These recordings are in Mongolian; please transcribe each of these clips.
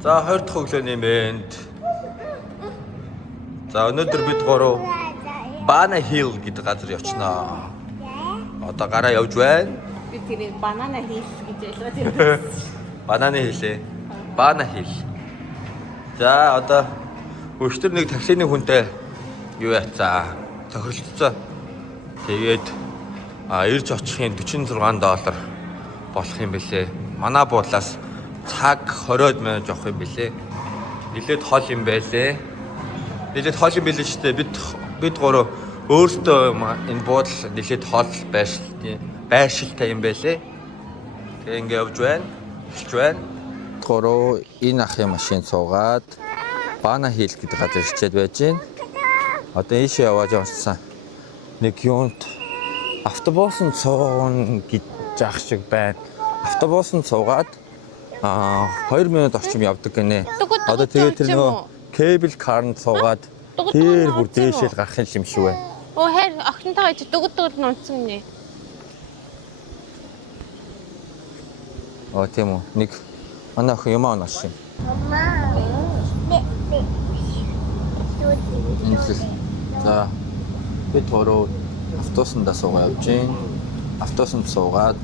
За 20 дахь өглөөний мэнд. За өнөөдөр бид гурав Banana Hill гэдэг газар явчихнаа. Одоо гараа явж байна. Би тэрийг Banana Hill гэж ялгаад ирсэн. Banana Hill. Banana Hill. За одоо өчтөр нэг таксины хүнтэй юу яцаа тохиролцоо. Тэгээд ирж очихын $46 болох юм бэлээ. Манай буудлаас цаг 20 минут явах юм бэлээ. Нилээд хол юм байлээ. Нилээд хол юм бэлээ шүү дээ. Бид гурав өөртөө энэ буудал нилээд хол байршилтай юм байлээ. Тэгээ ингэ явж байна. Эхэлж байна. Гурав энэ ахын машин суугаад Banana Hill гэдэг газар ирчээд байж байна. Одоо ийшээ яваад явсан. Нэг юунт автобусанд суугна гэж яах шиг байна. Автобусанд суугаад 2 минут орчим явдаг гинэ. Одоо тэгээд тэр нөгөө кэбл карнд суугаад тэр бүр дээшэл гарах юм шиг байна. Оо хэр охинтойгоо чи дүгд нунцсан нэ. Тийм үү. Нэг манай охин юм аанаас юм. За бид гурав автобусанд суугаа явж гин. Автобусанд суугаад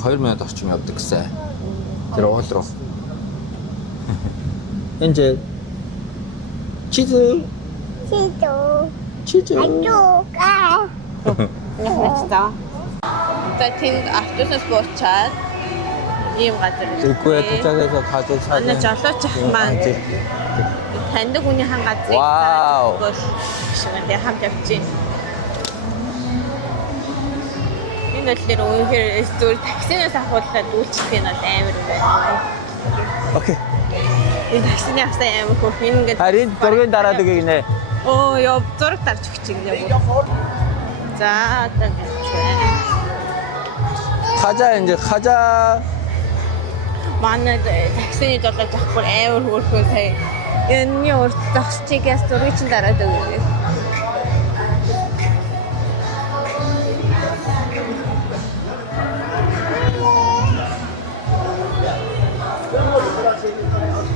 2 минут орчим явдаг гэсэн. Тэр уул руу. Энжэ. Чизу. Аюугаа. Яхацтай. Тэгээд автобус буучаад ийм газар. Тэгвэл тэжээсээ хажуу цаа. Манай жолооч ах маань таньдаг хүний хан газрыг бол шигэнтэй хамт явчихин. Энэ л нэр үнэхээр зүгээр таксинаас ахуулаад үйлчлэх нь бол амар байна. Окей. Энэ таксины авсан амар хөх ингээд харин зургийн дараад өгье гинэ. Оо яв зураг дарж өгч гинэ. За одоо гिचвэ. Хажаа энэ хажаа манай таксины жолооч ах бүр амар хөөрхөө сая энэ урд таксичгээс зургийг чинь дараад өгье.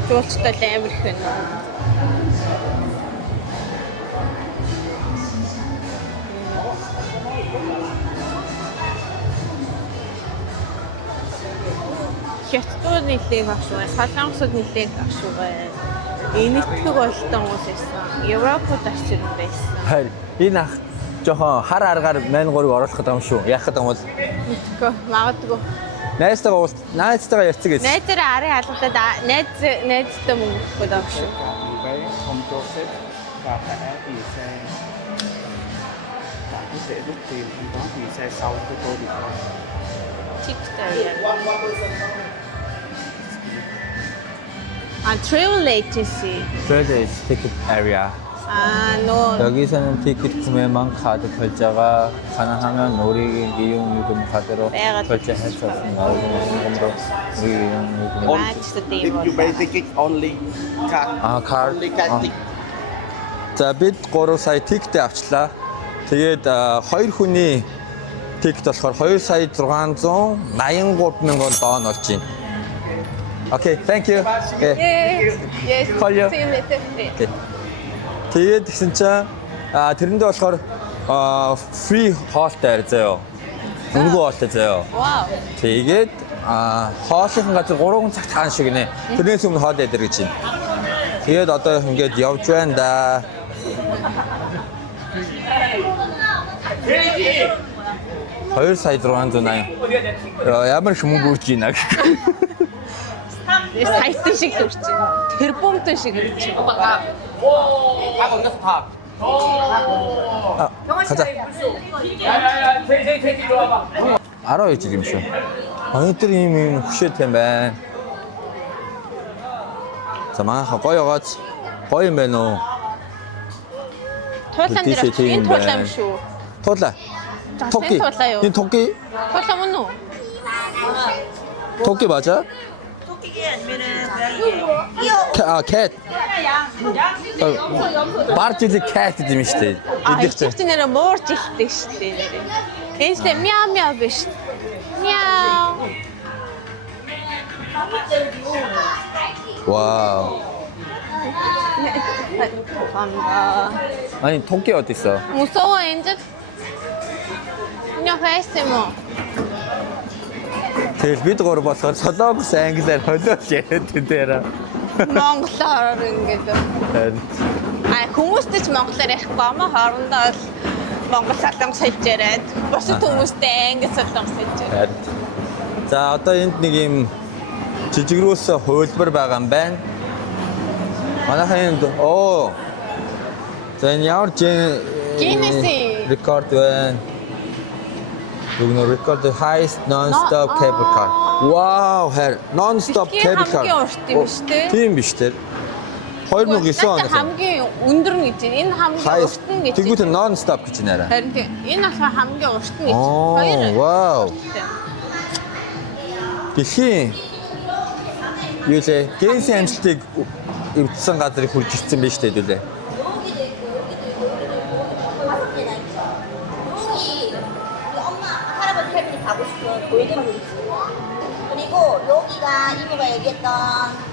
Жуулчтай амар их байна. Хятадууд нэлээд багш байна. Солонгосууд нэлээд багш байна. Энэтхэг болтон хүмүүс байсан. Европод очсон байсан. харин энэ ах жоохон хар аргаар мань гурыг оруулах гэдэг юм шүү. Яах гэдэг юм бол Мэдгүй, магадгүй. найзтайгаа ярьцгаа гэсэн. Найзаараа арын алгадаад найзтай мөнгө өгөх гэдэг юм шүү. Không cho phép và phải thì xe bạn có thể rút tiền thanh toán thì xe sau của tôi được không? Travel agency. Travel ticket area. No. 여기서는 티켓 구매만 카드 결제가 가능하면 우리 이용요금 카드로 결제할 수 없습니다. 요금으로 우리 이용요금. If you buy ticket only card. 카드. Only card ticket. За бид 3 сая тикет авчлаа. Тэгээд 2 хүний тикет болохоор 2 сая 683 мянган дон болж байна. Okay, thank you. Yes. Call you. See you later. Okay. Тэгээд тэгсэн чинь тэрэндээ болохоор free hall-тай заяо. Үнэгүй hall-тай заяо. Wow. Тэгээд хоолын газар 3 цаг таан шиг нэ. Тэрнээс өмнө хоол идэр гэж байна. Тэгээд одоо ингээд явж байна да. $2 сая 680. Ямар их мөнгө үрж ийна гэх. Сайтын шиг төрч байна. Тэрбумтэн шиг төрч байна. 가자. 알아요 지금 쇼. 어느들 이미 후시에 때문에. 자, 망아 꺼여가 꺼이 메뉴. Туулан дээр очив. Энэ туулан шүү. 토라. 토끼. 이 토끼? Туулан мөн үү? 토끼 맞아? 캣. Барчили cat гэдэм шүү дээ. Эдгээр нэрээ муурч ихтэй шүү дээ. Энэстэй мяу мяу биш. Мяу. 와우. 감사합니다. 아니 토끼 어디 있어? 무서워 엔젤. 안녕하세요. 제일 бид гур болохоор солонгос англиар холиос яриад тэнээр. Монголоор ингээд. Хүмүүстэй ч монголоор ярихгүй ама хоорондоо л монгол солонгос хэлж яриад. Бусад хүмүүстэй англи солонгос хэлж яриад. За одоо энд нэг юм жижигрүүлсэн хувилбар байгаа юм байна. Манайхан энд за энэ ямар Guinness-ийн рекорд байна. Бүгд рекорд highest non-stop cable car. Wow, хэр non-stop cable car. хамгийн урт юм шүү дээ. Тийм биш тэр. 2009 оноос. хамгийн өндөр нь гэж байна. Энэ хамгийн урт нь гэж. Тэгвэл non-stop гэж нэрэ. Харин тийм. Энэ болохоор хамгийн урт нь гэж. Хоёр. Вау. Дэлхийн юу лээ? Генсийн амжилтыг эвдсэн газрыг хүрч ирсэн байж тээ дүүлээ. 가고 싶은 골드블리츠. 그리고 여기가 이모가 얘기했던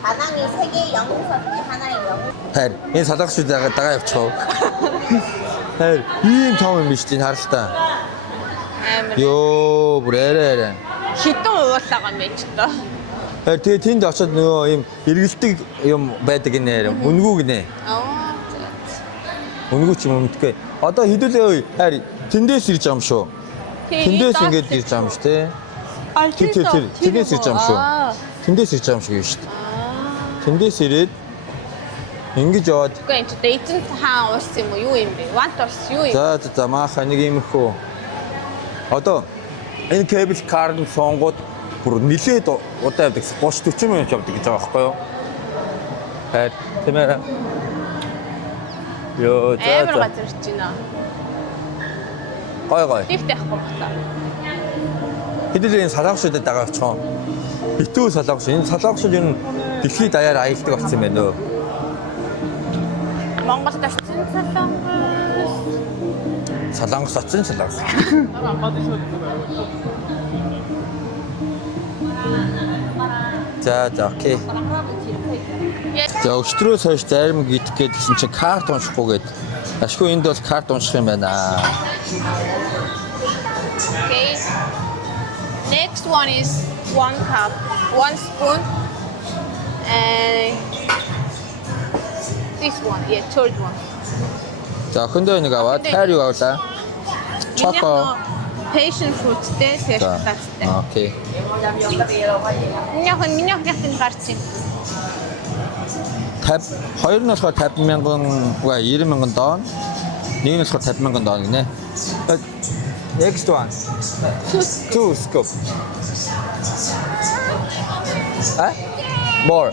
다낭이 세계 영웅석 중에 하나인 영웅. Хайр энэ салгасууд дагаа явчихав. Хайр ийм том юм биш тийм харалтаа. Амар. Йоо бүрээрээ. Хитэн уулаагаа мэж тоо. Хайр тэгээ тэнд очиод нөгөө ийм эргэлдэг юм байдаг гинэ. Үнгүү гинэ. Үнгүү ч юм мэдгүй. Одоо хідүүлээ хайр тэндээс ирж байгаа юм шүү. Тэндээс ингэж ирж байгаа юм шүү те. Тэндээс ирж байгаа юм шүү. Тэндээс ирж байгаа юм шиг шүү дээ. Тэндээс ирээд ингэж яваад. Үгүй энэ дэйцэн хаан уус юм уу? Юу юм бэ? Вант уус юу юм? За мааха нэг юм хөө. Одоо энэ кабел кард сонгоод бүр нилээд удаа явдаг. 30-40 минут явдаг гэж байгаа байхгүй юу? Хайр тиймээ. Йоо Амар газар ч байна. Гой. Лифт явахгүй байна. Хэдүүлээ энэ салгашуудад дагаа авчихсан. Битүү салгаш. Энэ салгашууд ер нь дэлхийд даяар аялдаг болсон юм байна нөө. Монголд очсон Солонгос очсон солонгос. За окей. За өчтөрөөс хойш зарим гидэх гэдгсэн чинь карт уншихгүй гээд ашгүй энд бол карт унших юм байна. Okay. Next one is 1 cup, 1 spoon, and this one, yeah, third one. За охиндоо нэг аваад тайр юу авлаа? Choco. Passion fruit дээ, тэгээ шоколадтай. Окей. Минийх гарч юм. 2 нь болохоор 50,000 90,000 дон. Нэг нь болохоор 50,000 дон гинэ. Next one. Two scoop. More.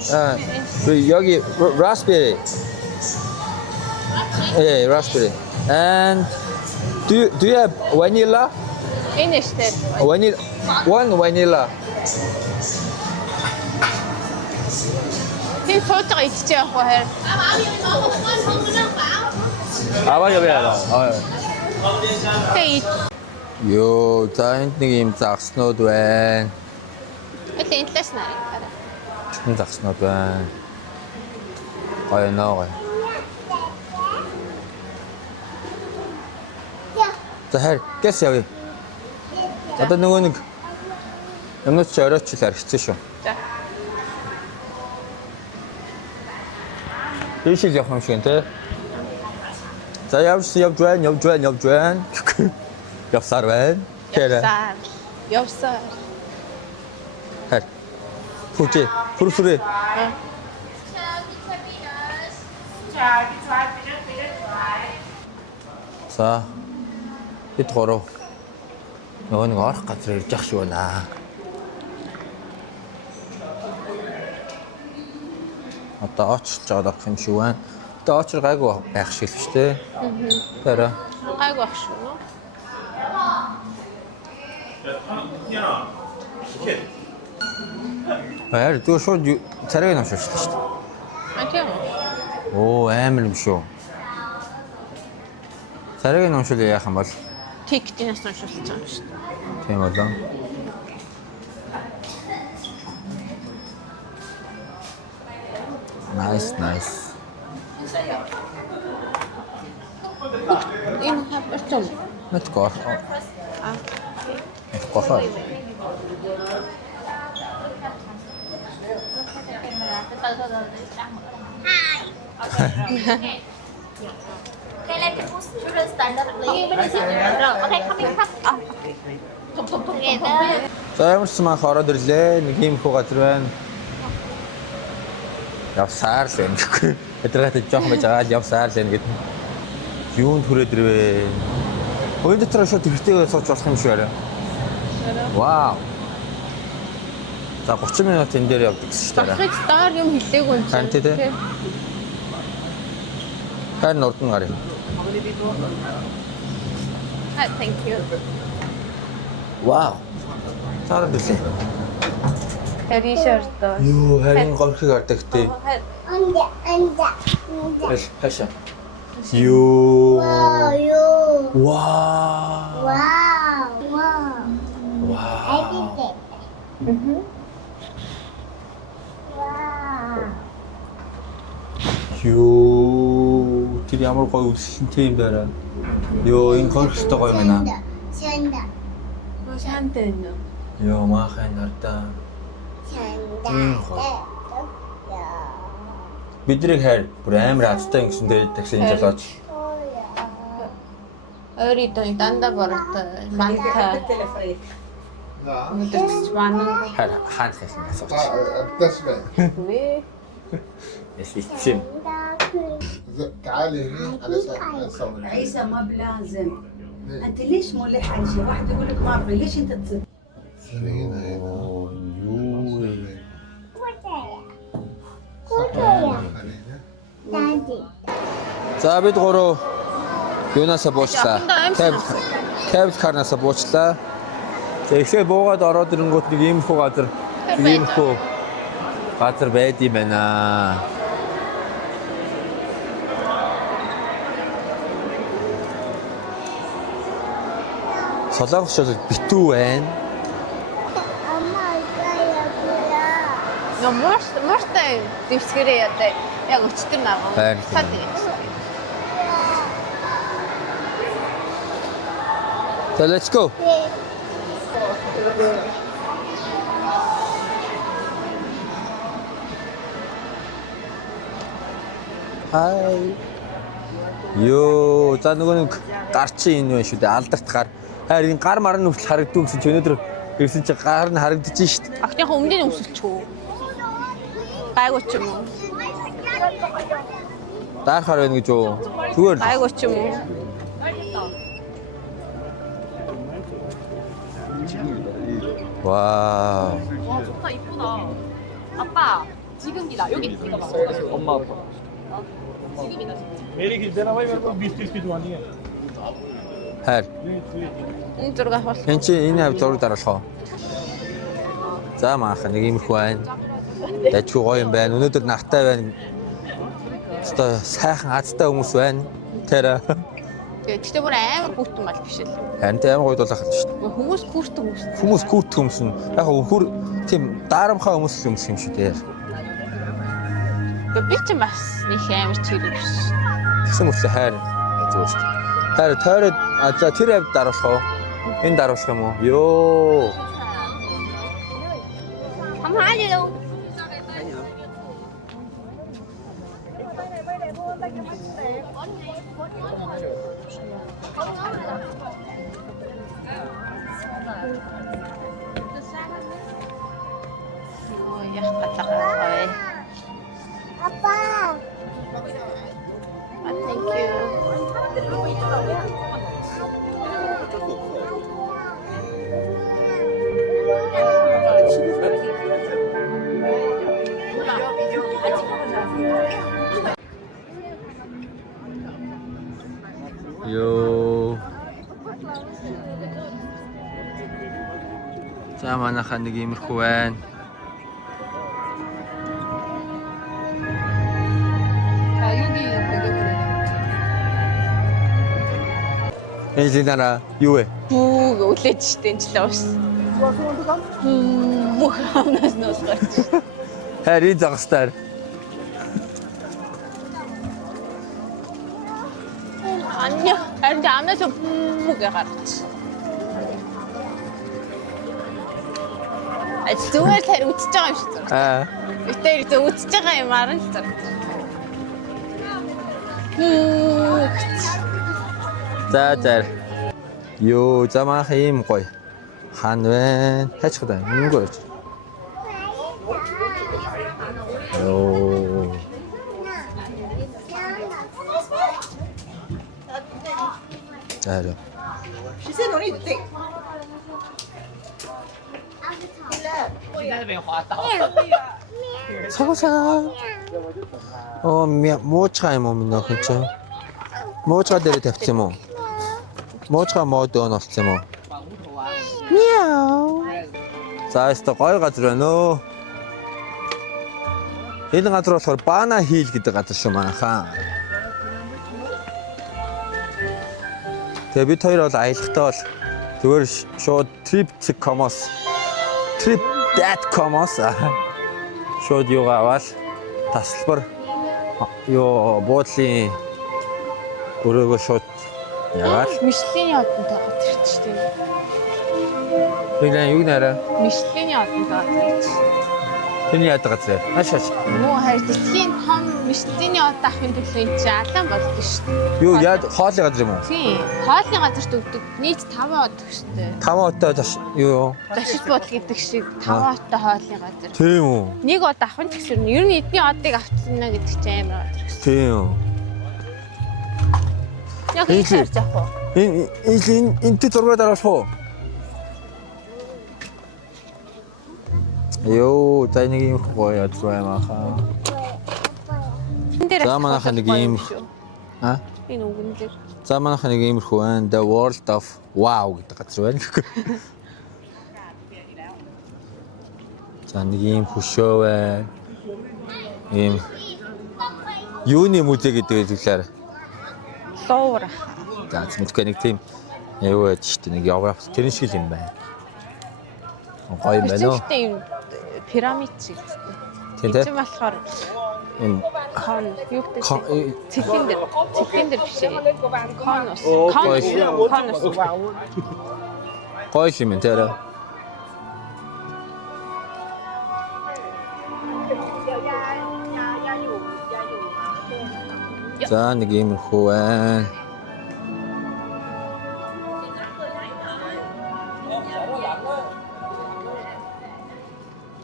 여기 raspberry. Yeah, raspberry. And do you have vanilla? Энэ штэ. Vanilla. One vanilla. Тэр фотог идчихээ явах байх. 아버지 왜요? Тэг. Йоо, за энд нэг юм загснууд байна. Эт энтлээс нарыг. Энэ загснууд байна. Гоё нөө. За хэр гэс явъя. Одоо нөгөө нэг юмнууд ч оройчлаар хэцүү шүү. За. Дэшил явах юм шиг нэ. За явж байна. Явсаар байна. Явсаар. Хэр. Фүрээ. За. Бид гурав. Нөгөө нэг орох газар ирж ах шиг байна. Одоо очиж жоод авах юм шиг байна. Одоо очир гайгүй байх шиг л шүү дээ. Тэрэ. Гайгүй ах шүү. Баяр дүү шууд царайг нь авчихсан шүү дээ. Тийм. Оо амар юм шүү. Царайг нь уншил яах юм бол Тиктинээс уншуулж байгаа юм шүү дээ. тийм болоо. Nice. Энэ хавчсан. Мэдгүй. Гохоо. Okay, let me push to the standard plate. Okay, coming up. Okay. Together. За ямарч маань ороод ирлээ. Нэг юм хөө газар байна. Явсаар л юм гэхгүй. Өдрөөд жоох байж байгаа л явсаар л юм гэдэг. Юунд хүрээд ирвэ? Хөөе дотор шууд тэртээ сууж болох юм шиг арай. Вау. За 30 минут энэ дээр явдаг шүү дээ. Дахиж доор юм хэлээгүй юм Тань тий. Тань нурд нь гарыг. Thank you. Вау. Цаард үлээ. Харин шорт. Юу харин гомхиг ордог тий. Хэл хаша. Юу. Вау. Юу. Тэр ямар гоё үлсэн тийм байна. Юу энэ конкурстай гоё байна. Шантай нэ. Юу махын нартаа. Бидний хайр бүр амар азтай гэсэн дээр таксын жолооч. Өөрийгөө дандаа бортой. Мантай. Мэдээч манаа. Хаан хэлсэн асууч. Вэ? Эсвичим. تعالي هنا علشان نصور. عيسى ما بلازم. انت ليش مو لحن شيء؟ واحد يقول لك ما ابغي، ليش انت تصير؟ هنا هنا. За бид гурав юунаас буучлаа. Кабл карнаас буучлаа. За эхлээ буугаад ороод ирэнгүүт нэг иймэрхүү газар байд юм байна. Солонгос шууд битүү байна. Мортай дэвсгэрээ ядаа. Яг өчтөр наргав. Байна. Та тийм. So let's go. Hi. Йоо, за нөгөө нэг гар чи энэ байна шүү дээ. Алдарт гар. Харин гар марн нүртэл харагддаг гэсэн чи өнөөдөр ирсэн чи гар нь харагдаж шít. Ахтынхаа өмнөний өмсөлчгүй. Гайгүй ч юм уу? Даарахаар байна гэж юу? Зүгээр л. Гайгүй ч юм уу? Вау. 좋다 이쁘다. 아빠 지금이다 여기 찍어봐. 엄마 아빠. 지금이다 진짜. मेरी खींच देना भाई मेरे को 20-30 की जुआनी है Хайр. Энэ зураг бол Энд чи энэ хав зураг дараалах уу? За маах нэг иймэрхүү байна. Дажгүй гоё юм байна. Өнөөдөр нартай байна. Өстой сайхан азтай хүмүүс байна. Тэр тэгтээ бүр амар хүүтэн мал биш л. харин тэ амар гоё дуулах шүү дээ. Хүмүүс хүүтэн хүмүүс. Хүмүүс хүүтх хүмүүс нь яг хөр тийм даарамхаа хүмүүс л өмсөх юм шүү дээ. Би ч бас нэг амар чирэг биш. Тэгсэн мөртлөө хайр зүгээр шүү дээ. Хайр тойроод за тэр хавь дараалах уу? Энэ дараалах юм уу? Йоо. Хамаалаа. Яах гатаа. Апа. Thank you. Йоо. За манайхаа нэг иймэрхүү байна. Элинара юу вэ? Бүгд үлээж штэ энэ ч л уус. Бүх хамнаас нуус гарч. Харин загастаар. 아니요. 근데 안에서 무게 가르치. зүгээр тэр үтж байгаа юм шиг зэрэг. Гэтэ их үтж байгаа юмар л зэрэг. За. Юу замах юм гоё. Хан вэ? Хачхад юм гоё. Оо. Аре. She said no need to take. 사과사. 모차 뭐 나 근처. 모차 데리 댔지 뭐. 모차 뭐도 넣었지 뭐. 미야오. За өстө гоё газар байна өө. Энэ газар болохоор Бана Хил гэдэг газар шүү манайхаа. Тэгээ бид хоёр бол аялахдаа бол зүгээр шууд trip.com-оос шууд юугаа аваад тасалбар ёо буудлын өрөөгөө шууд яагаад Мишлений одонтой газар ч тийм. Тэгнэ юу нэрэ? Мишлений одонтой газар. Тэний яадаг газар. Хашаач. Муу хайр дэлхийн том Мишлений од авахын төлөө энэ чинь алан болдог шүү дээ. Юу яад хоолны газар юм уу? Тийм. Хоолны газарт өгдөг. Нийт 5 од шүү дээ. 5 оттой юу? Зочид бодол гэдэг шиг 5 одтой хоолны газар. Тийм үү. Нэг од авах нь ч гэсэн ер нь эдний одыг авчихна гэдэг чинь амар од гэсэн. Тийм. Яг их харж авах уу? Энэ зургаар дараах уу? Йоо, та нэг юм гоё ядраа махаа. За манайхаа нэг юм Энэ үгэн дээр. За манайхаа нэг иймэрхүү байна. The World of Wow гэдэг газар байна. За нэг юм хөшөө байна. Ийм юуны музей гэдэг зүйлээр. Луур. За мэдгүй нэг тийм юу яаж штэ нэг Европ тэрэн шиг юм байна. Гоё юм байна уу? Тийм пирамид шиг. Тийм тийм. Тийм болохоор Энэ хон юу гэдэг цэглэн дээр биш ээ. Конус. гоё юм тэр. За нэг иймэрхүү байна.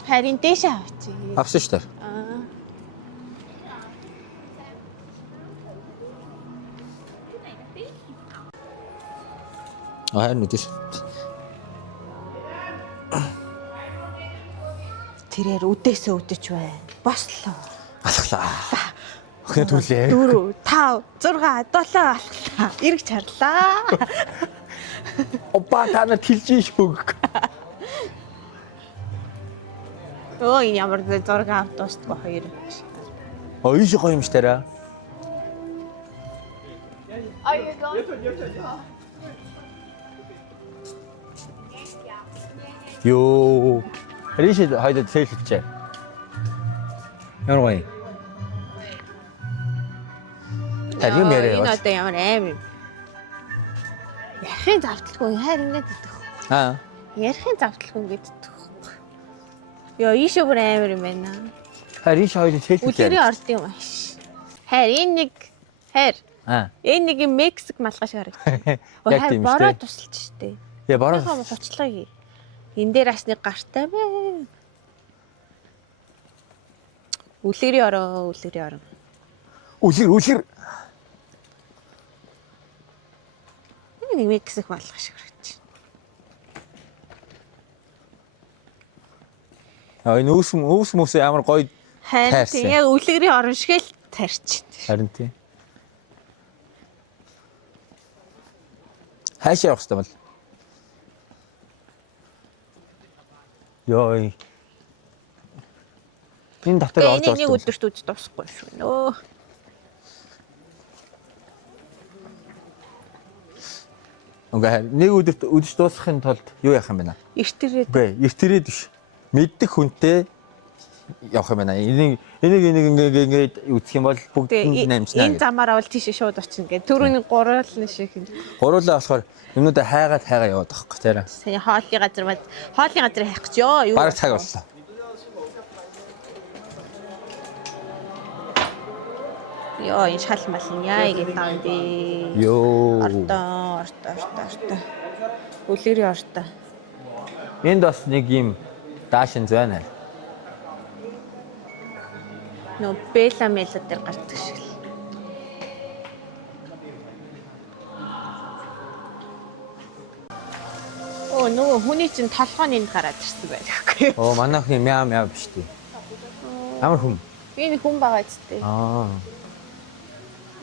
Харин дэше авчи. Авсан шүү дээ. Харин үдээс. Тэрээр үдээсээ үдэж байна. Бослоо. Алхлаа. Охин түлээ. 4 5 6 7 алхлаа. Ирэг чарлаа. Опа та нар тэлж шүү. Оо энэ ямар зураг авт дуустгүй хоёр. Ой гоё юм шүү дээ. Йоо. Ришид хайда цээлчээ. Ямар гоё. Тарим ярэ. Энэ одоо ямар аим юм. Ярихын завталгүй хайр ингээд идэх. Ярихын завталгүй ингээд идэх. Яа ийш бүр амар юм байна. Харин шойд цээлчээ. Үлгэрийн орд юм ааш. Хайр энэ нэг хайр. Энэ нэг Мексик малгай шиг харагдав. Яг тийм шүү дээ. Бороо тусалж штэ. Яа бороо. Хуцлагий. Энэ дээр асны гартай байна. Үлгэрийн ороо, үлгэрийн ороо. Үлгэр. Нэг Мексик малгай шиг харагдаж байна. Энэ өвс мөс ямар гоё. Харин яг үлгэрийн орон шиг л тарьчих. Харин тийм. Хаашаа явах юм бол? Йой. Энэ дотор орж байна. Нэг өдөрт үз дуусахгүй шүү нөө. Ингээ нэг өдөрт үдж дуусгахын тулд юу яах юм бэ наа? Эрт ирээд. Үгүй, эрт ирээд биш. Мэддэг хүнтэй явах юм байна. Энийг ингээд үтсэх юм бол бүгд Тэгээ намжнаа. энэ замаараа бол тийш шууд очино гэдэг. Төрөний гурлын шиг. Гуруулаа болохоор юмнуудаа хайгаад яваад байгаа хэрэг тийм. Сая хоолны газар хайх гэж ёо. Бараг цаг боллоо. Ёо энэ шал малын яа ингэ таам би. Йоо. Орто. Үлгэрийн орто. Энд бас нэг юм даашин зайна. Нөө бэла мела дээр гардаг шиг л. Оо нөгөө хүний чинь толгойн энд гараад ирсэн байлгүй. Оо манайхны мяа биш тий. Амар хүм. Энэ хүн байгаа ч Аа.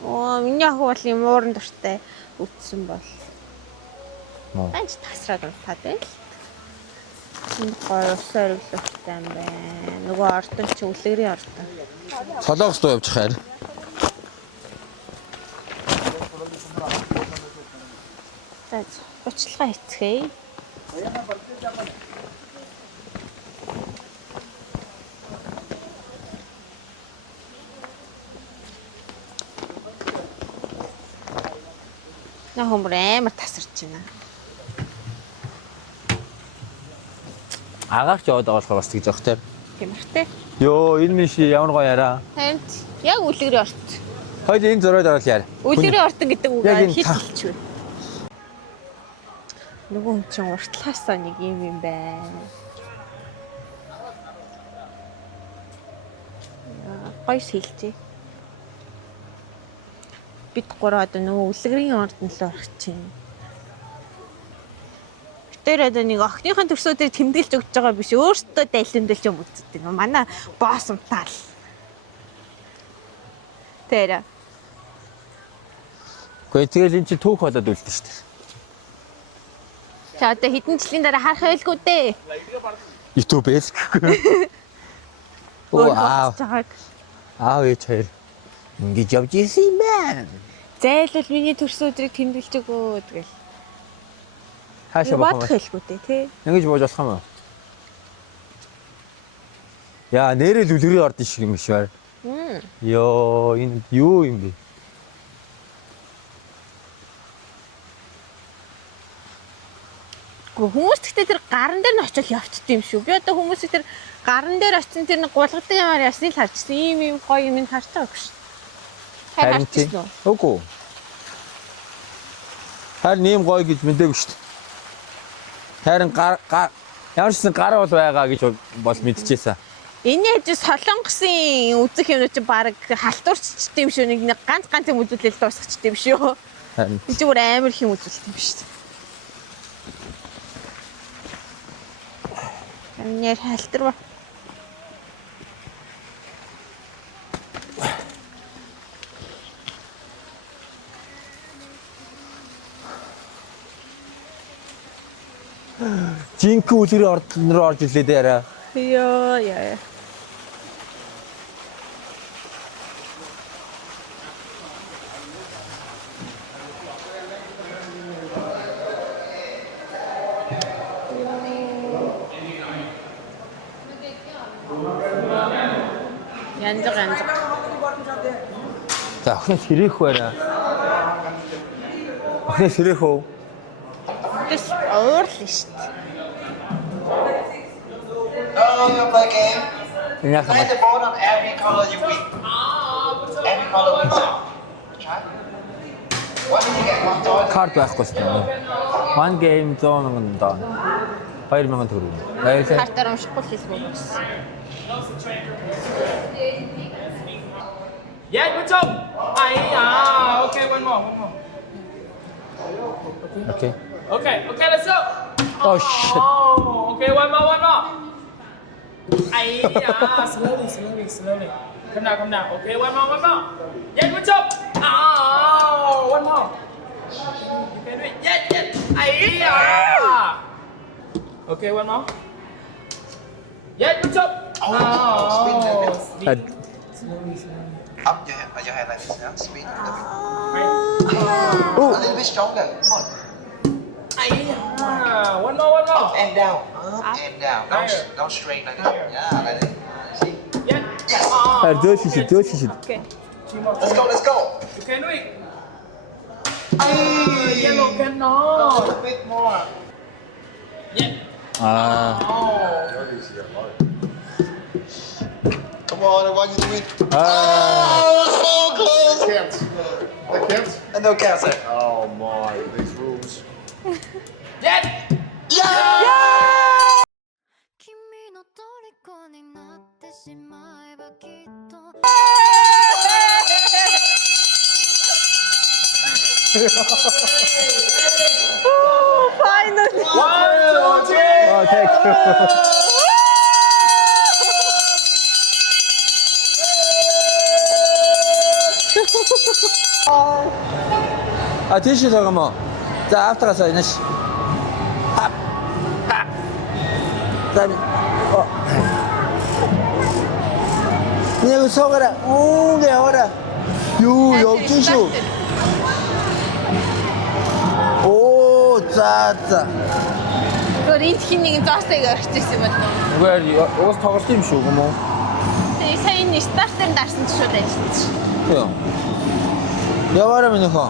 Оо миний ах бол юм ууран дуртай үтсэн бол. Моо. Ганц тасраад унтаад байл. Энэ гоёсоор өглөөтэй юм байна. Нөгөө ордон чи үлгэрийн ордон. Солонгос руу явж хаар. За учлага хийцгээе. На хүмүүс амар тасарч байна. Агаарч яваад байгаа болохоор бас тэгж явах тийм. Тийм ихтэй. Йоо энэ минь ши ямар гоё яраа. Харин яг үлгэрийн орд. Хоёул энэ зураад орол яар. Үлгэрийн ордон гэдэг үг Яг энэ хит та- хэлчихвэ. Нөгөө хүн чинь уртлаасаа нэг юм байна. Гоё хэлжээ. Бид гурав одоо нөгөө үлгэрийн ордон л орох чинь. Тэр одоо нэг охиныхон төрсөдөө тэмдэглэж өгч байгаа биш өөртөө дайлимдэлж юм үздэг. Манай босс унтаал. Тэр. Гэхдээ тэгэл эн чинь түүх болоод үлдэн шүү дээ. За одоо хэдэн жилийн дараа харах байлгүй дээ. YouTube Facebook. Оо аа ээж хоёр. Ингээд явж ирсэн юм байна. Зайлвал миний төрсөн өдрийг тэмдэглэж өгөө тэгэл. Хаашаа Бат бохоо. хэлгүй дээ тий. Ингэж бууж болох юм уу? Яа, нэрэл үлгэрийн ордон шиг юм биш бай. Йоо, энэ юу юм бэ? Хүмүүс гэхдээ тэр гаран дээр нь очиж явцд юм шүү. Би одоо хүмүүсийг тэр гаран дээр очсон тэр нэг гулгадаг юмар ясныг л харчихсан. Ийм гоё юм харж байгаагүй шүү. Харин тийм. Үгүй. Харин ийм гоё гэж мэдээгүй шүү дээ. Харин ямар ч сан гар бол байгаа гэж бол мэдчихсэн. Энэ яж солонгосын үзэх юмнууд чинь баг халтуурччтэй юм шүү. Нэг ганц юм үзүүлэл дуусчихтэй юм шүү. Харин Би зүгээр амар их юм үзүүлдэг юм шүү. Нэр халтар ба. жинхэнэ үлгэрийн ордон руу орж ирлээ дээ арай. Ёо яа. янз. За охин сэрэх байна. Охин сэрэх үү? Тэс уурлаа шүү дээ. Oh, you play game? Энэ яах юм Play бэ? the board on every color you win. Every color wins. Try. What did you get? One dollar? Карт байхгүй шүү дээ. One game 100,000 доо. 2,000 төгрөг. Баярлалаа. Хартаар уншихгүй л хэлбэг байсан. Yeah, good job. Ah, okay, one more. Окей. Okay, let's go. Oh shit. Oh, okay, one more. Slowly. Come down. Okay, one more. Yeah, good job. Oh, one more. You can do it. Yeah. Okay, one more. Yeah, good job. Spin a bit. Slowly. Up your hand like this now. Spin a bit. A little bit stronger. Come on. One more. Up and down. Up and down. Don't strain like that. Yeah, like that. See? 아, 더 치시. 오케이. Let's go, let's go. You can do it. Yellow cannot. A bit more. 아, Come on, why you doing? 아, Oh, so close. Can't. I can't. And no cancer. Oh my, these rules. Yes. 君の虜になってしまえばきっと 파이널. 1, 2, 3. 아, 땡큐. 아, 디시 잠깐만. 자, 앞터 가서 이제 씨. 아. 아. 그다음에 그냥 서거라. 오, 내와라. 요, 역주쇼. 오, 짜짜. Гөр энэ хинийг зоостойг орчихсан юм байна. Үгээр уус тоглолт юм шүү гүм үү? Тэгээ сайн энэ стартер дарсан шүү дээ. Юу? Яваараа минийхөө.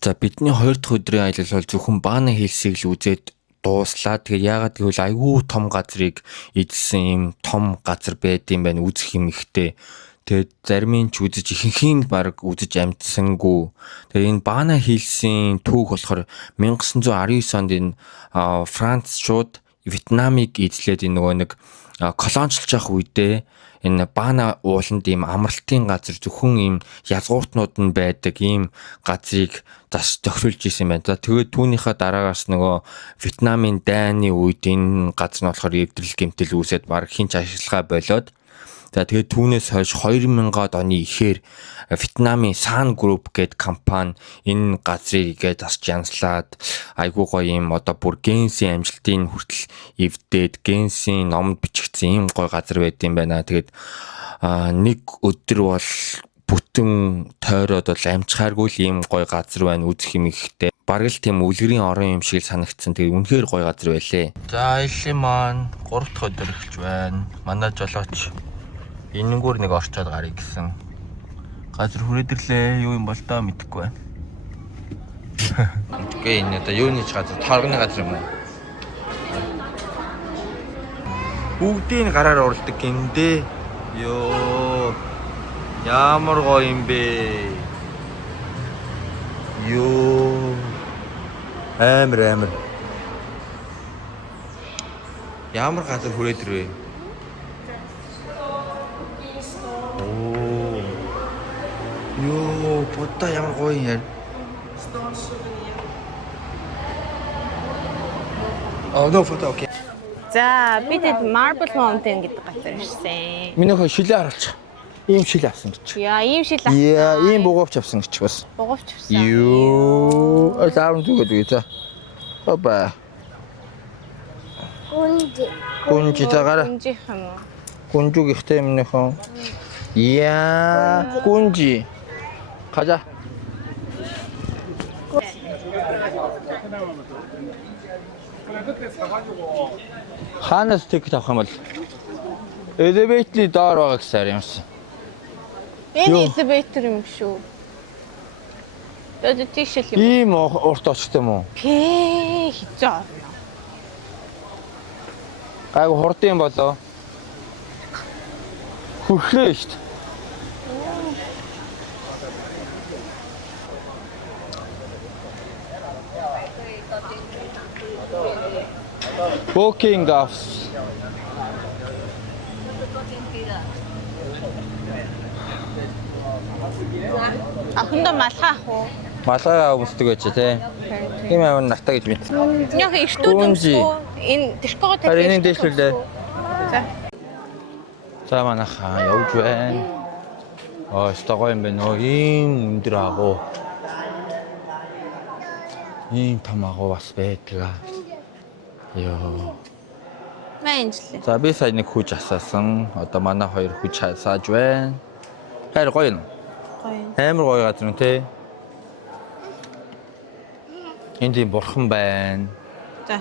За бидний 2 дахь өдрийн аялал бол зөвхөн Баана Хиллсийг л үзээд дууслаа. Тэгээ яагаад гэвэл айгүй том газрыг эзэлсэн юм том газар байд юм байна үзэх юм ихтэй. Тэгээд зарим нь ч үзэж ихэнх нь баг үзэж амжсангүй. Тэгээд энэ Баана Хиллсийн түүх болохоор 1919 онд энэ Францчууд Вьетнамыг эзлээд энэ нөгөө нэг колоничлж явах үедээ энэ Баана ууланд ийм амралтын газар зөвхөн ийм язгууртнууд нь байдаг ийм газрыг зас тохируулж исэн байна. За тэгээд түүнийхээ дараагаас нөгөө Вьетнамын дайны үед энэ газар нь болохоор эвдрэл гэмтэл үүсээд баг хинч ашиглахаа болоод за тэгээд түүнээс хойш 2000-ад оны ихээр Вьетнамын Сан Group гэдэг компани энэ газрыг игээд асч янзлаад айгуу гоё юм одоо бүр Генсийн амжилтын хүртэл эвдээд Генсийн номд бичигдсэн ийм гоё газар байд юм байна. Тэгээд нэг өдөр бол бүтэн тойроод бол амжихааргүй л ийм гоё газар байна үзэх юм ихтэй. Бараг л тийм үлгэрийн орон юм шиг санагдсан. Тэгээд үнэхээр гоё газар байлээ. За аяллаа маань 3 дахь өдөр эхэлж байна. Манай жолооч энэнгүүр нэг орчоод гарыг гэсэн. Газар хүрээдэрлээ юу юм бол таа мэдэхгүй байна. Мэдгүй энэ одоо юуны ч газар торгоны газар юм уу? Бүгдийг гараар уралдаг гиндээ. Йоо. Ямар гоё юм бэ? Йоо. Амар. Ямар газар хүрээдэр вэ? Йоо, бодоо ямар гоё юм яа. No photo, okay. За бидэд Marble Mountain гэдэг газар ирсэн. Минийхөө шилээ харуулчих. Ийм шил авсан гэж. Яа, ийм шил авсан. Яа, ийм бугуувч авсан гэж бас. Бугуувч авсан. Йоо, аав зүгээд за. Опа. Гүнжи тагараа. Гүнжих юм уу? Гүнжиг ихтэй минийхөө. Яа, гүнжи. 가자. 하나 스테이크 다 하면 엘리베이터이 따라가 기다리면서. Энэ элеватор юм шүү. Тэгээд тийш л юм. ийм урт очтой юм уу? Пээ хизээ орно. Айгу хурдан болоо. Хүрлээ шүү дээ. Booking offs. Ахын доо малгай ах уу? Малгайгаа өмсдөг байж тий. Тийм амар нартаа гэж мэд. Яг ихтүүд өмсөө. Энэ тэрхгоо тавьж. Харин энэ дэвшлээ. За. За манайхаа явж байна. Стогоо юм байна уу? Ийм өндөр агуу. Ийм том агуу бас байдаг. Йоо. Мэнжлээ. За би сая нэг хүч асаасан. Одоо манай хоёр хүч асааж байна. Хайр гоё юм. Гоё. Амар гоё газар нь тий. Энд ийм бурхан байна. За.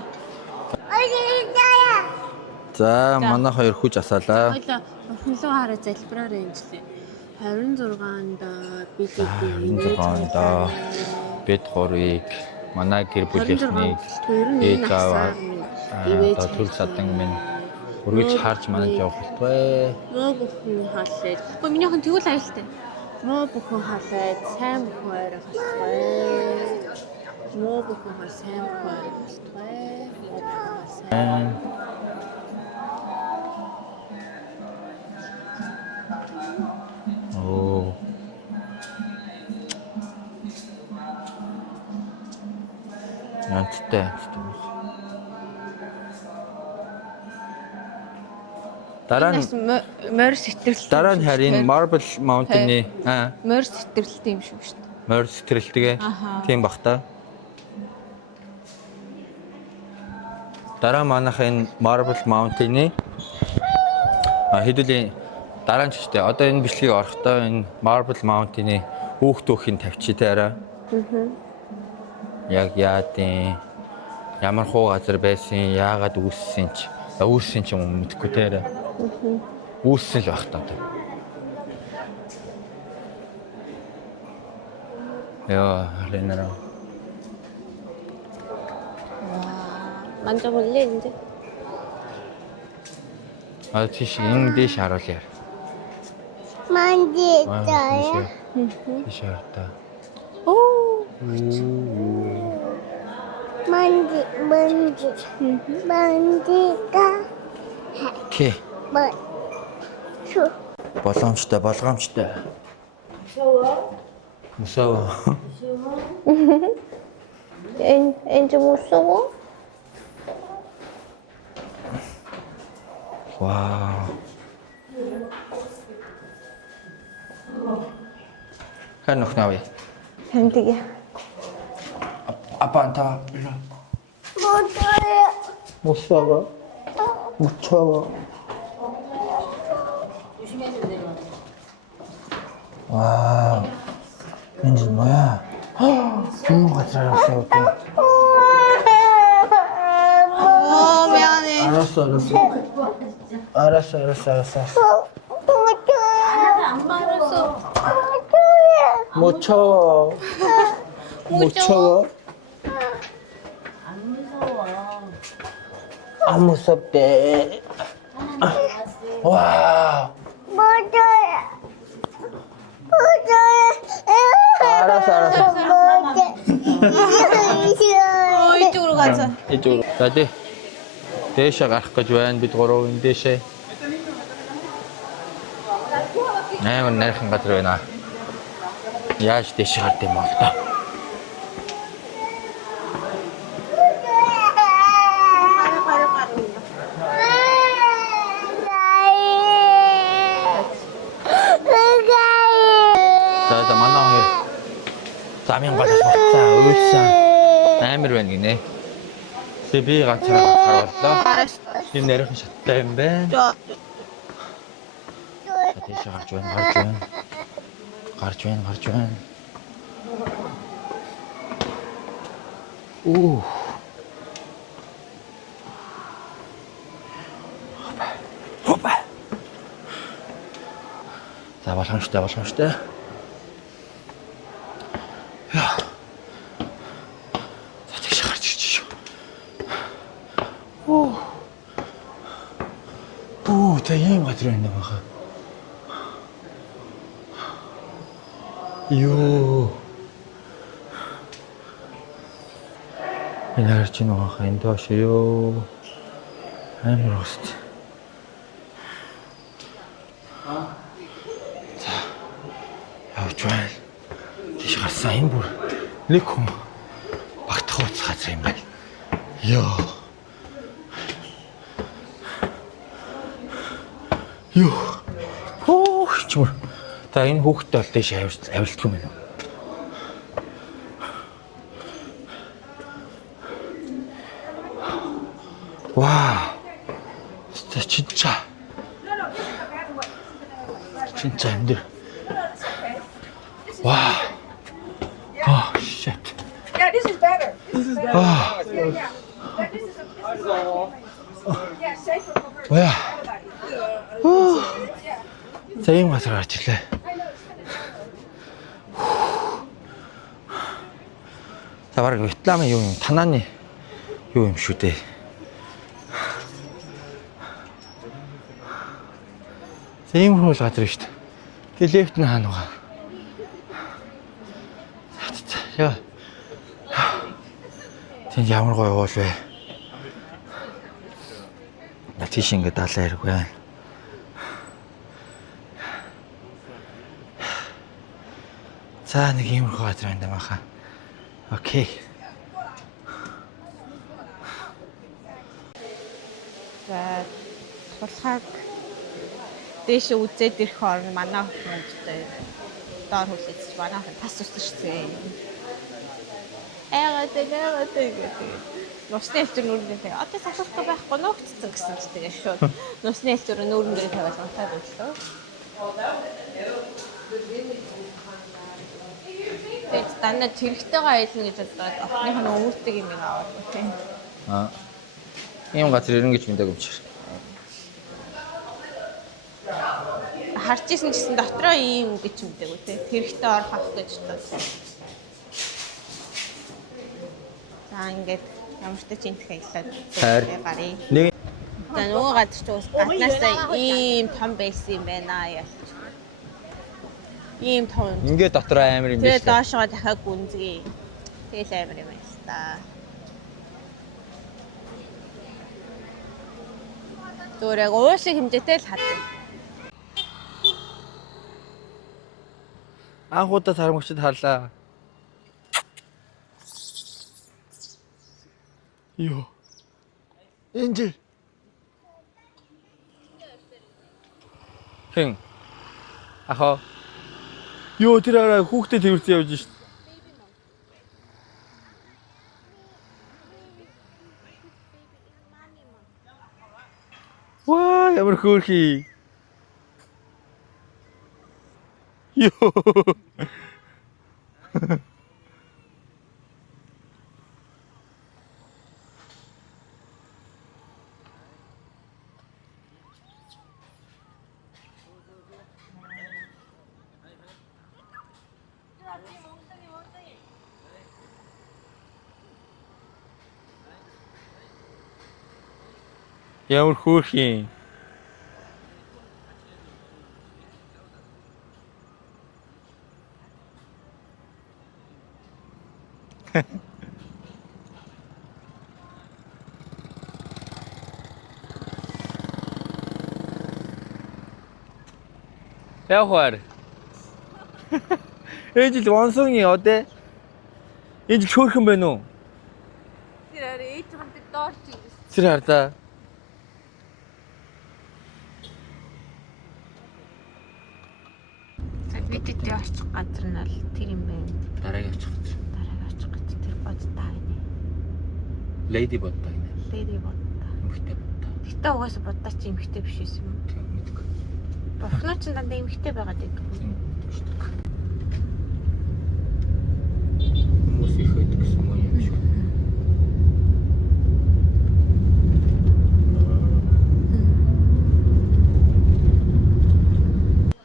За манай хоёр хүч асаалаа. Хоёлаа орхон руу хараа залбираар инжлээ. 26-нд бид 26-нд бид гурыг манай гэр бүлийнхнийг ээж аваад одоо төл садан минь үргэлж харж манад явах болтугай. муу бүхэн халаад. Гэхдээ минийхэн тэгвэл аюултай. Муу бүхэн халаад сайн бүхэн ойроо болтугай. Муу бүхэн хал сайн бүхэн ойроо болтугай. Муу бүхэн хал сайн. Оо. Янцтай. Дараа нь морь сэтрэлт. дараа нь харин Marble Mountain-ы морь сэтрэлт юм шүү дээ. морь сэтрэлтгээ тийм бах та. Дараа манайхын Marble Mountain-ы хэдүүлийн дараа нь ч гэжтэй. Одоо энэ бичлэгийг орохдоо энэ Marble Mountain-ы хүүхдүүхийн тавьчих таараа. Яг яадын ямар хуу газар байсан, яагаад үүссэн ч юм мэдэхгүй таараа. Үүссэн л байх таа. Яа, Ленара. 만져볼래 이제? тийш ингэж харуулъя. 만지자요. тийш хараа. 오. 만지가 Окей. Боломжтой. 무서워. 엔지 무서워? 와우. 한옥 나와. 뱀뜨기야. 아빠한테 일로. 못어요. 무서워. 와. 왠지 뭐야? 부모가 들어갔어. 미안해. 알았어. 무서워. 안 무섭대. 와. 알았어. 이쪽으로 가자. 이쪽으로. 나도 대샤 гарах гэж байна. бид гурав энэ дэшээ. Найман найрхан газар байна. Яаж дэшээ гард юм бол та. За манай замын гадаас болцаа уйлсан амар байна гинэ. Тэгээ би ганцаараа харууллаа. Энэ нэрхэн шаттай юм байна. Тэшээ гарч байна. Уу. Хопа. За боломжтой. Яа. За тэшээ гарч ирж шүү. Оо, тэ юм газар байна баха. Йоо. Энэ харж байна баха энэ доош ёо. амар уст. За. Явж байна. Тийш гарсан юм бүр нэг хүм багтах уц газар юм байна. Йоо. Оо чимэр. За энэ хүүхдтэй бол тийш авилдах юм байна. Вау. 진짜 힘들어. 와. Oh shit. Yeah, this is better. 아. Yeah, this is yeah, safer for her. Бая. За ийм газар гарч ирлээ. За бараг Вьетнамын юу юм? Танааны юу юм шүү дээ. За ийм хөл газар шүү дээ. Тэгээ лефт нь хаана байгаа? Яа. Тэнд ямар гоё уул вэ? Тийш ингээд далаа хэрэг байна. За нэг иймэрхүү газар байна даа. Окей. За тулхаг дээш үзээд ирэх орн манай хүмүүстээ доор хүлээчих манай хүн тас уссан шүү дээ. Тэгээд нусны хэлцүүр нүүрэн дээр одоо сасалтай байхгүй нуугдсан гэсэн ч тэгээд шууд нусны хэлцүүр нүүрэн дээр тавиад унтаад байлаа. Тэгээд дандаа тэрэгтэйгээ аялна гэж бодоод охиных нь өмөрдөг юм аваад тийм. Ийм газар ирнэ гэж мэдээгүй юм чи. Харж исэн гэсэн дотроо ийм гэж мэдээгүй тийм. Тэрэгтэй орох ах гэж бодсон. За ингээд ямар ч чинь хэлээд гарыг. Нэг За нөгөө газар ч ус гаднаасаа ийм том байсан юм байна яа. Ийм том. ингээд дотор амар юм биш. Тэгээ доошоо дахиад гүнзгий. Тэгэл амар юм байна та. Зүрэг уушиг хэмжээтэй л хад. Анхудаа сарамгчд харлаа. Йоо. Энжи. Хэн? Ахаа. Йоо тэр арай хүүхдээ тэрвэрсэн явж шít. Ваа, ямар хөөрхий. Йоо. Ямар хөөрхий. Яахаар. Ээжил 원숭이 어때? ээжил хөөрхөн байна уу? Тэр арай ээж хүн дээр доор чи. Тэр хардаа. За бидэд очих газар нь л тэр юм байна. Дараагийн очих. Дараагийн очих газар тэр бодтой байна. Lady бодтой гинэ. Леди бодтой. Эмхтэй бодтой. Гэтэ угаасаа бодтой чи эмхтэй биш юм. Тийм мэдгүй. Бурхнаа ч дандаа эмхтэй байгаад байдаг. Хүмүүс их байдаг гэсэн юм юм шиг.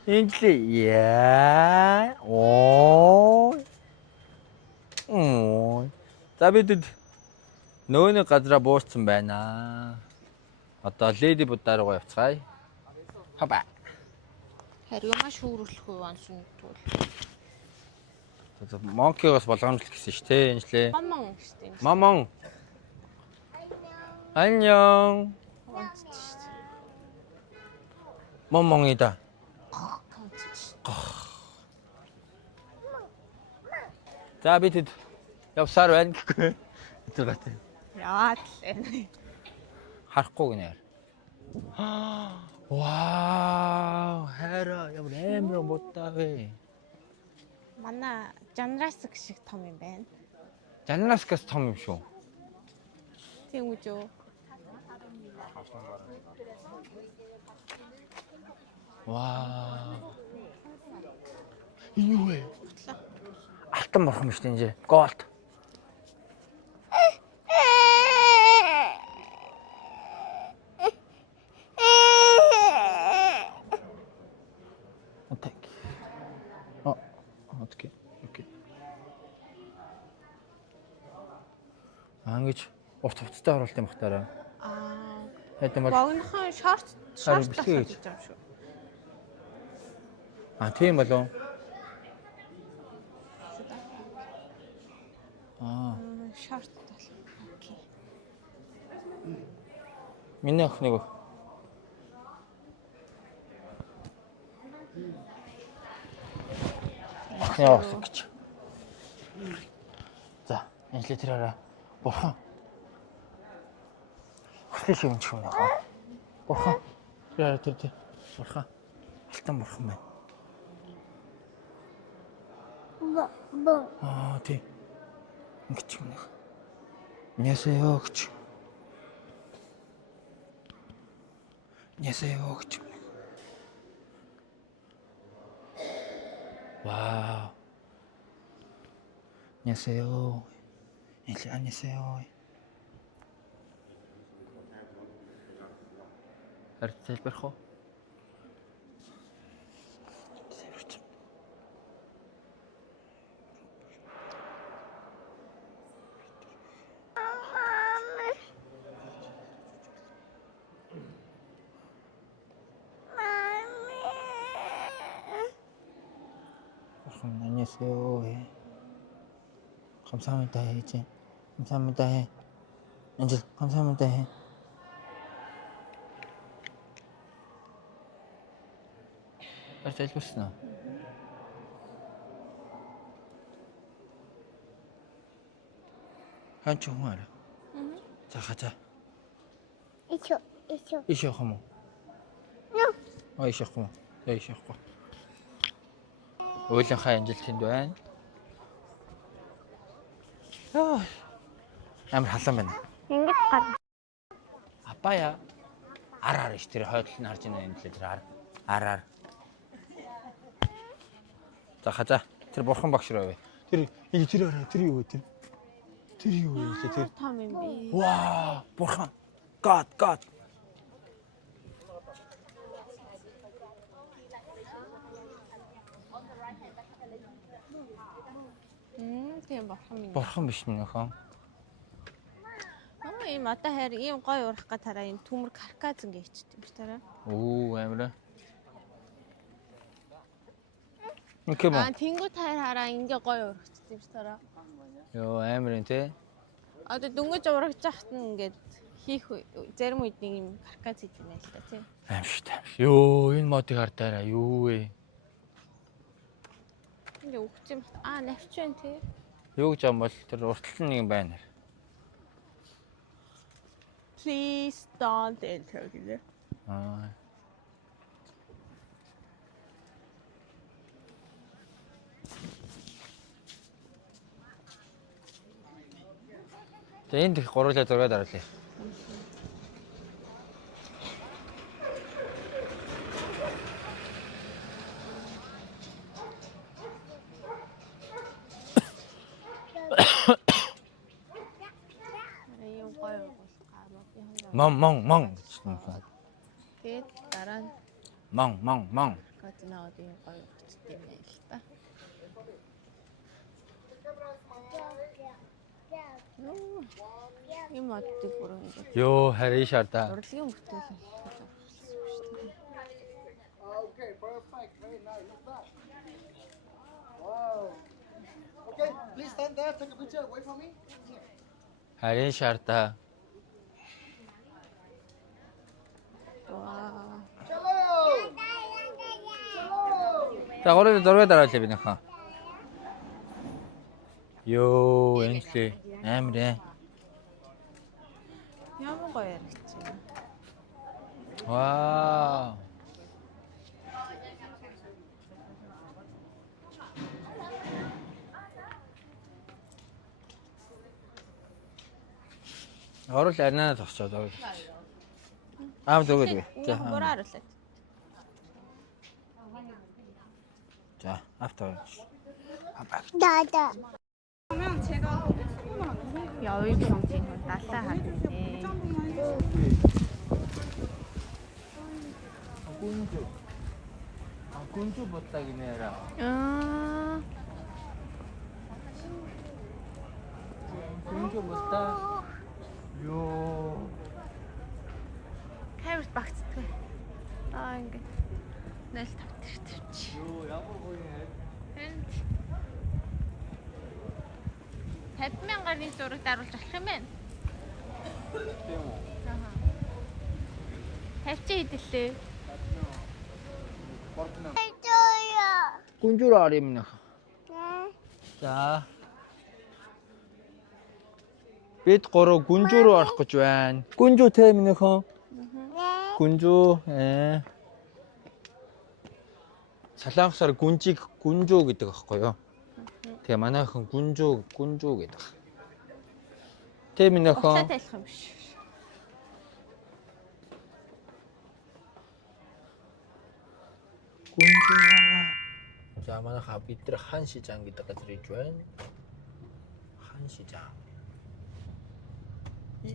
Энжли яа. Оо. За бидэд нөөний газараа буурсан байна. Одоо леди будаа руу явцгаая. Хаба. Хариу маш хөөрөлөх онсон тул. Монкигоос болгоомжлол гэсэн шүү дээ энэчлээ. Маман штеп. Маман. 안녕. Онцч штеп. 멍멍이다. За бидэд явсаар байна гэхгүй. Тэр гатаа. Яваад л. Харахгүй гинэ. Вау, хайраа ямар амар муудаа вэ. Манай жанраск шиг том юм байна. Жаннаскаас том юм шүү. Тийм үү жөө. Вау. Юу вэ? Алтан морхом шүү дээ. Голд. 어떻게? 이렇게. Ингэж урт хувцастай оруулалт юм бахтаараа. Хэдэн бол Богинохон шорт бэлтгэж. гэж юм шүү. тийм болов. Шорт бол. Окей. Миний ах нэг. Яах гэж. За, энэ л тэрээрээ бурхан. Хөшөө юм ч юм аа. Бурхан. Яа тэр. Бурхан. Алтан бурхан байна. Тийм. Ингэж юм нэг. Нясаа гэж. Нясаа гэж. Вау. 안녕하세요. 안녕하세요. ارتل برخو. 안녕하세요. 감사합니다 해 이제. 감사합니다 해. 이제 감사합니다 해. 잘 읽었어. 한쪽 말아. 자 가자. 이쇼 하모. 이쇼 하모. 이쇼 하고. Уулын хай амжилт тэнд байна. Амар халаан байна. Ингэж гар. Апая араар ш тэр хойдол нь харж байна энэ тэр араар. За хажаа тэр бурхан багш руу авъя. Тэр араа тэр юу вэ тэр? Тэр юу вэ тэр? Том юм би. Вау, бурхан. God. Тийм бурхан минь. Бурхан биш минь охин. Ийм одоо хайр ийм гоё урах га тараа ийм төмөр карказ ингэ ичдэг юм ш тараа. Амир. Окей ба. Тэнгүү тайр хараа ингэ гоё урагчдаг юм ш тараа. Йоо амир тий. Одоо дөнгөж урагч яхад нь ингээд хийх зарим үед нэг юм карказ хийж байна л та тий. Аимштай. Йоо энэ модыг хардаараа юу вэ? Ингээ өгч юм. Навч байна тий. Юу гэж юм бол тэр уртл нэг юм байна. Please don't enter гэдэг. За энд их гурлаа зургаад оруулъя. Ийм гоё гарууд Мон. тэгээд дараа нь Мон. гаднаад ийм гоё урагчдаг юм байна л та. Ийм модыг бүр ингэ Йоо харин шаардаа. урлагийн бүтээл нь. Okay, perfect. Very nice. Look back. Wow. Okay, please stand there. Take a picture. Wait for me. харин шаардаа. Вау. За гурлаа зургаад оруулъя би нөхөн. Йоо энэслээ амир. Ямар гоё яригч юм. Вау. Орол арнаа зогсоод орол. Зургаад. Ингээ хураа харуулаад. За автоо. Явъя функцийн даалаа хаднэ. Гүнжүү бодлаа гинээрээ. гүнжүү мөртөө. Ёо. Камерт багцдаг. Ингээд найл тавтарч. Ёо, ямар гоё юм. 50,000-ны зураг даруулж болох юм байна. Тийм үү? Аа. 50 хэдэлээ. Гүнжүүр ор юм нөх. За. Бид 3 гүнжүү рүү орох гэж байна. Гүнжүү те минийхэн. Гүнжүү. Солонгосоор гүнжийг гүнжүү гэдэг аахгүй юу? Тэгээ манайхан гүнжүү гэдэг. Тэ минийхэн. Уцаа тайлах юм биш. Гүнжүү. За манайха бид нар хан шижаан гэдэг газар иж байна. Хан шижаан.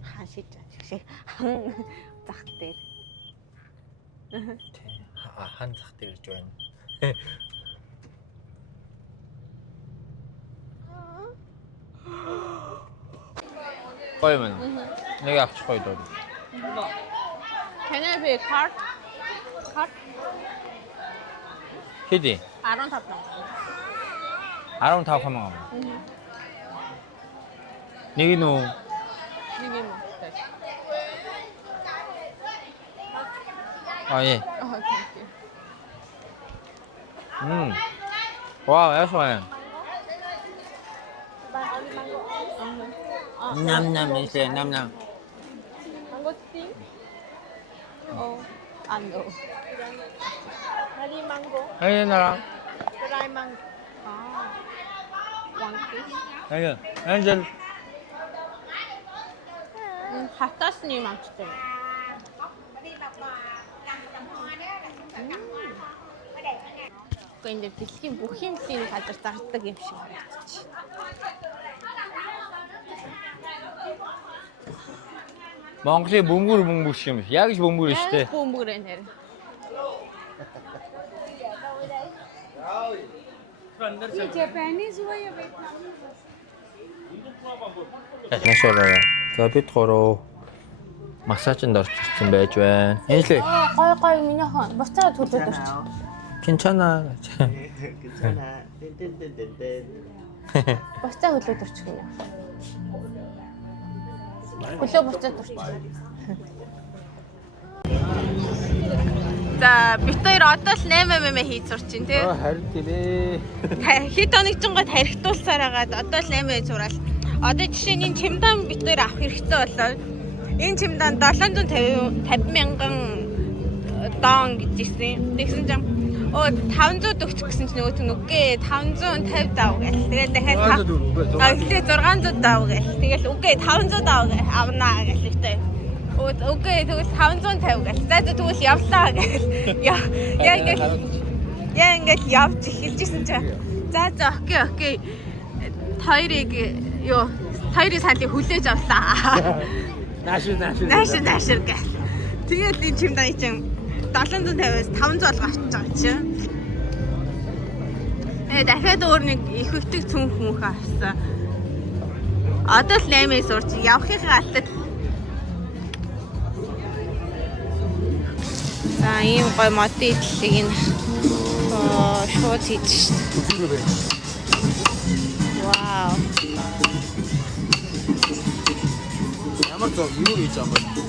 Хашиж шиг хан зах дээр. Хан зах дээр иж байна. Гоё мэн. Нэг авчих гоё доо. Can I pay card? Хэдий? 15,000. 15,000 원. Нэг нь үү? Нэг юм уу? 예. Thank you. 와, 야수아야. 남남 있어요, 남남. Mangosteen? Oh, ano? Nari mango? 아니, 나랑. Dry mango. Ah. One piece? 아니, 완전. Хатасны мамчтай. Гэхдээ энэ дэлхийн бүх юмсийн газар зардаг юм шиг байна. Монголын бөмбөр шиг юм. Яг л бөмбөр шүү дээ. Бөмбөр нэр. Нашаараа. За бид 3 массажинд орчихсон байж байна. Энэслээ. Гой минийхэн буцаа төлөөд орч. 괜찮아. 괜찮아. 뚠뚠뚠뚠. Буцаа хөлөөд орч гинэ. Хөлөө буцаад орч. За бид хоёр одоо л 8 хийж сурч байна тий. харин тийм. Хэд хоног ч гот харихтуулсаар хагаад одоо л 8 зураал. Одоо жишээ нь энэ чемодан бид хоёр авах хэрэгтэй болоо. Энэ чемодан 750,000 дон гэжсэн. Тэгсэн чинь 500 төгсөх гэсэн чинь нөгөө үгүй 550 дав гэл. Тэгээд дахиад 600 дав гэл. Тэгэл үгүй 500 дав гэл авнаа гэл ихтэй. Үгүй тэгвэл 550 гэл. За тэгвэл явлаа гэл. Яа ингээд явж эхэлжсэн чинь. За окей. Хоёрыг салыг хүлээж авлаа. Наашир гэл. Тэгээд энэ чимдаа чинь 750-аас 500 олго авчих байгаа чинь. Дахиад өөр нэг их хөтөг цүнх мөнх авсан. Одоо л 8-ээс урч явахынхаа алтад. За ийм гой мод идлийг энэ шууд хийж шүү дээ. Вау. ямар зов юу хийж байгаа юм бэ?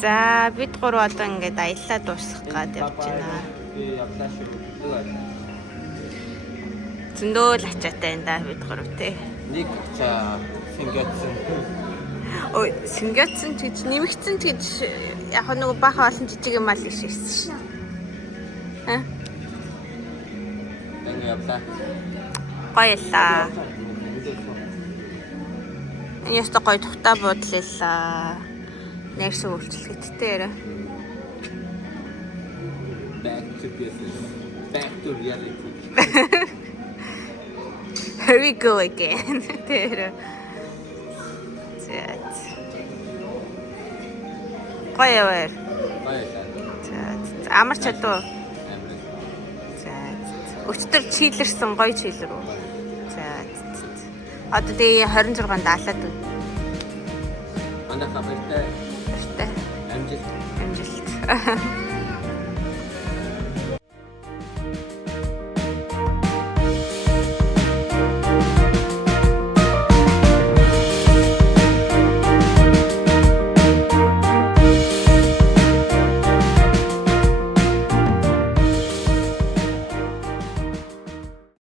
За бид 3 одоо ингээд аяллаа дуусгах гээд явж байна. Зөндөө л ачаатай энэ да бид 3 тий. Нэг цаа сэнгэтсэн. Ой, сэнгэтсэн ч гэж нэмэгдсэн ч гэж яг нэг баха олон жижиг юм аа л гэж ирсэн шин. Ингээ явлаа. Гоёлаа. Энэ яста гоё тухтаа буудлаа. Нэрсэг үйлчлэгттэй яриа. Back to business. back to reality. Here we go again. Тэр. За. Гоё яваа. Баярлалаа. За. Амар чадвар. За. Өчтөр чийлэрсэн гоё чийлэр үү? За. Одоо тэгээ 26-нд даалаад үү? Манай хабартай. Баяртай. Амжилт. Амжилт.